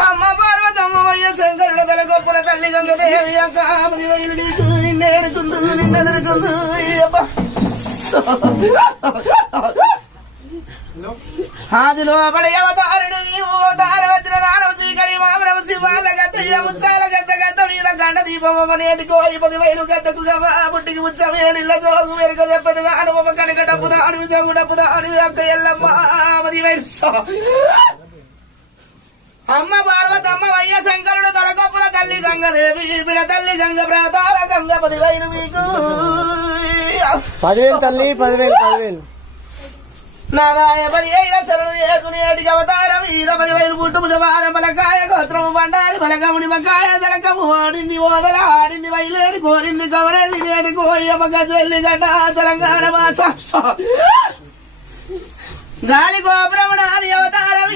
అమ్మ పార్వతమ్మ వయ్య శంకరుడు తల గొప్పల తల్లి గంగదేవి కామది వైలు నీకు నిన్నేడుకుందు నిన్నెదురుకుందు ఆదిలో పడి అవతారుడు నీవు తారవచ్చిన దానవ చీకడి మామరమ శివాల గద్దయ్య ముచ్చాల గద్ద గద్ద మీద గండ దీపమ్మ నేటికో 10,000 గద్దకు పుట్టికి ముచ్చమే నిల్ల జోగు వెనుక చెప్పటి దానవ కనుక డబ్బు దాని జోగు డబ్బు దాని అక్క ఎల్లమ్మ 10,000 అమ్మ పార్వతమ్మ వయ్య శంకరుడు తొలగొప్పుల తల్లి గంగదేవి పిన తల్లి గంగ ప్రాతాల గంగ 10,000 మీకు 10,000 తల్లి 10,000 నాదాయ 10,000 శరణు చేసుకునేటికి అవతారం ఈద 10,000 పుట్టు బుధవారం పలకాయ గోత్రము బండారి పలకముని మకాయ జలకము ఓడింది ఓదల ఆడింది వైలేడి కోరింది కవరెల్లి నేటి కోయమ్మ గజ్వెల్లి గడ్డ తెలంగాణ భాష గాలి గోపురము నాది అవతారం